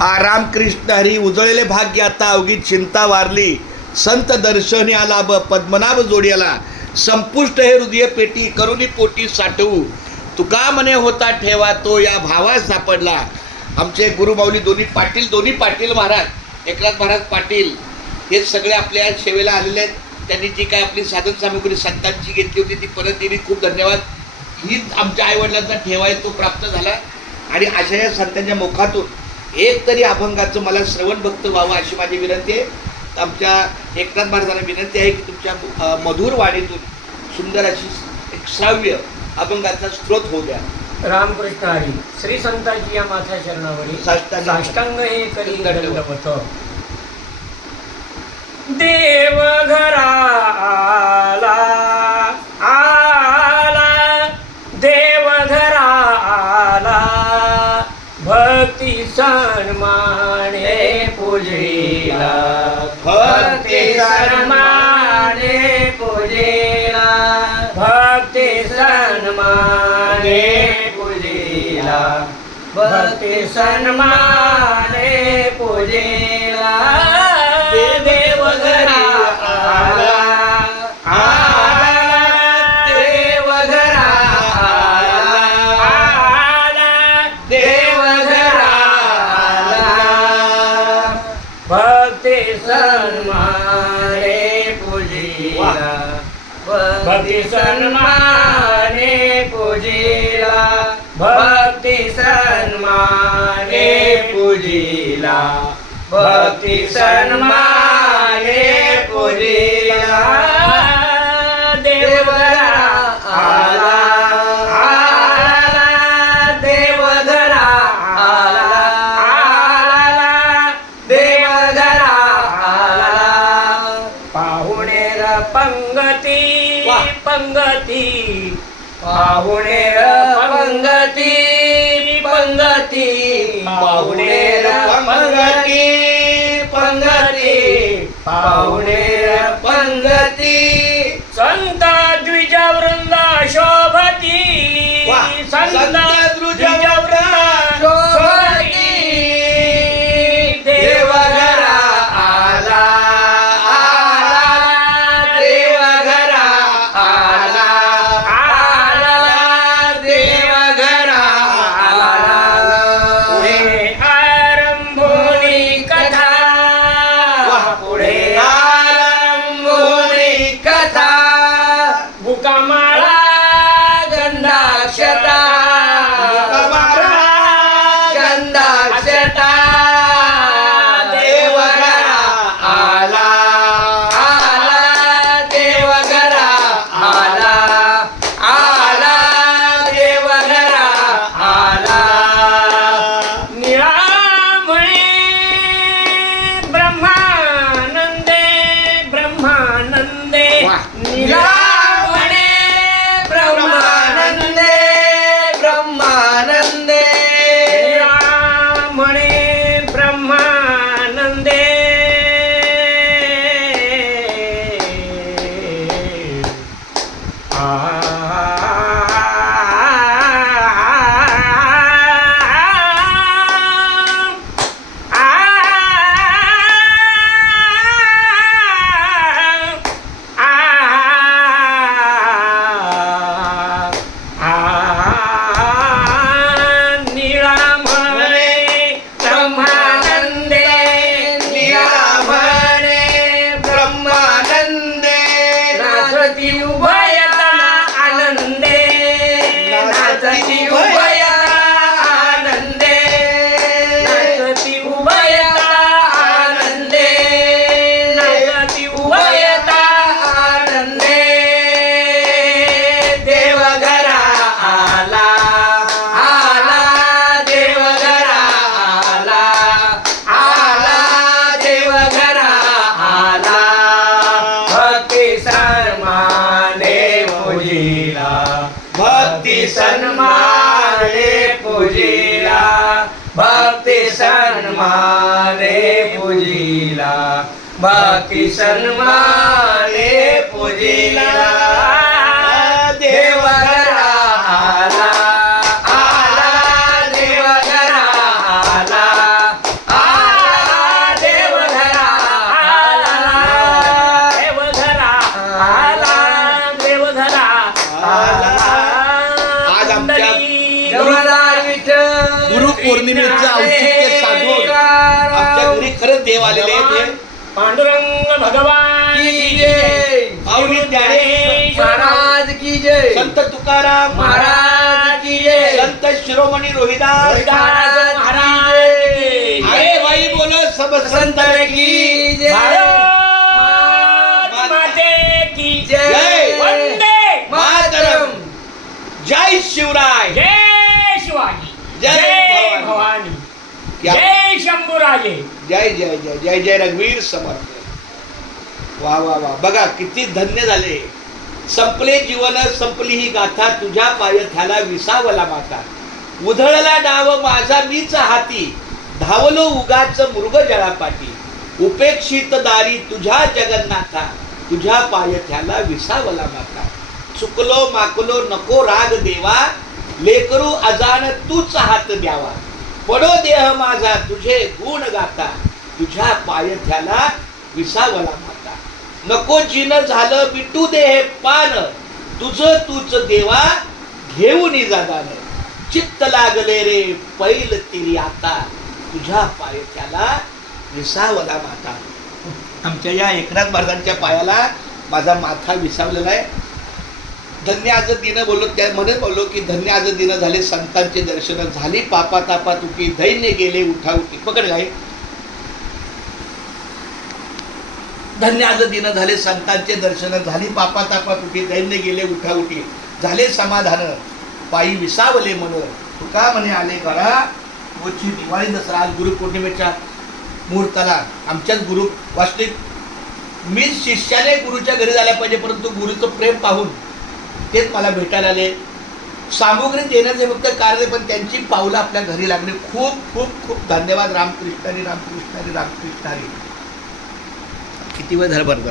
रामकृष्ण हरी उजळलेले भाग्य आता अवघी चिंता वारली, संत दर्शनी आला पद्मनाभ जोड्याला, संपुष्ट हे हृदय पेटी करुणी पोटी साठवू, तुका मने होता ठेवा तो या भावास सापडला. आमचे गुरुमाऊली दोन्ही पाटील महाराज, एकनाथ महाराज पाटील हे सगळे आपल्या सेवेला आलेले आहेत. त्यांनी जी काय आपली साधन सामुग्री संतांची घेतली होती ती परत दिली, खूप धन्यवाद. हीच आमच्या आईवडिलांचा ठेवा आहे, तो प्राप्त झाला. आणि अशा या संतांच्या मुखातून एक तरी अभंगाचं मला श्रवण भक्त व्हावं अशी माझी विनंती आहे. आमच्या एकनाथ महाराजांना विनंती आहे की तुमच्या मधुर वाणीतून सुंदर अशी एक श्राव्य अभंगाचा स्रोत होऊ द्या. रामकृष्ण हरी. श्री संतांची या माथा शरणावरी साष्टांग हे करी दंडवत. देव घरा आला आला, देव घरा आला, भक्ती सन्माने पूजेला, भक्ती सन्माने पूजेला, भक्ती सन्माने पूजेला, भक्ती सन्माने पूजेला. देव घरा आला आला, देव घरा आला आला, देव घरा आला, भक्ती सन्माने पूजेला, भक्ती सन्माने पूजेला, भक्ती सन्माने पूजेला, भक्ती सन्माने पूजेला. देव घरा आला आला, देव घरा आला आला, देव घरा आला. पाहुणेर पंगती पंगती, पाहुणेर पंगती पंगती, पाहुणेर पंगती पंगती, पाहुणेर पंगती. संत द्विज वृंदा शोभती, संत द्विज वृंदा शोभती. देव घरा आला आला, देव घरा आला आला, देव घरा आला. पुढे आरंभोनी कथा, पुढे आरंभोनी कथा, बुकामाळा गंधाक्षता, बुकामाळा गंधाक्षता. देव घरा आला आला, देव घरा आला आला, देव घरा आला. निळामणी ब्रह्मानंदे ब्रह्मानंदे, निळामणी ब्रह्मानंदे ब्रह्मानंदे, निळामणी ब्रह्मानंदे. भक्ती सन्माने पूजिला, भक्ती सन्माने पूजिला, भक्ती सन्माने पूजिला. देव घरा आला आला, देव घरा आला पौर्णिमेचं औचित्य साधून आमच्या घरी खरंच देव आलेले आहेत. पांडुरंग भगवान की जय. माऊली ज्ञानेश्वर महाराज की जय. संत तुकाराम महाराज की जय. संत शिरोमणी रोहिदास रोहिदास महाराज की जय. अरे भाई बोलो सब संत की जय. भारत माते की जय. जय. वंदे मातरम. जय शिवराय. जय शिवाजी. जय जय भवानी. भवानी. क्या- जय शंभूराजे. जय जय जय जय जय रघुवीर समर्थ. वा वा वा बघा किती धन्य झाले. संपले जीवन संपली ही गाथा तुझ्या पायथ्याला विसावला माता. उधळला डाव माझा मीच हाती धावलो उगाच मृग जळापाटी. उपेक्षित दारी तुझ्या जगन्नाथा तुझ्या पायथ्याला विसावला माता. चुकलो माकलो नको राग देवा लेकरू अजान तूच हात द्यावा. पडो देह माझा तुझे गुण गाता तुझ्या पायथ्याला विसावला माता. नको जिन झालं विटू दे हे पान तुझं तूच देवा घेऊन जगान. चित्त लागले रे पैल तिरी आता तुझ्या पायथ्याला विसावला माता. आमच्या या एकनाथ महाराजांच्या पायाला माझा माथा विसावलेला आहे. धन्य आज दिन बोललो त्यामध्ये बोललो की धन्य आज दिन झाले संतांचे दर्शन झाली पापा तापा तुकी दैन्य गेले उठाउटी. पकड काय धन्य आज दिन झाले संतांचे दर्शन झाली पापा तापा तुकी दैन्य गेले उठाउटी. झाले समाधान पायी विसावले मन तुका म्हणे आले करा. मोची दिवाळी दसरा आज गुरुपौर्णिमेच्या मुहूर्ताला आमच्याच गुरु वास्तविक मी शिष्याने गुरुच्या घरी झाल्या पाहिजे परंतु गुरुचं प्रेम पाहून तेच मला भेटायला आले. सामुग्री देण्याचे फक्त कार्य पण त्यांची पावलं आपल्या घरी लागली. खूप खूप खूप धन्यवाद. रामकृष्ण हरी रामकृष्ण हरी रामकृष्ण हरी. किती वेळ झाला बरोबर.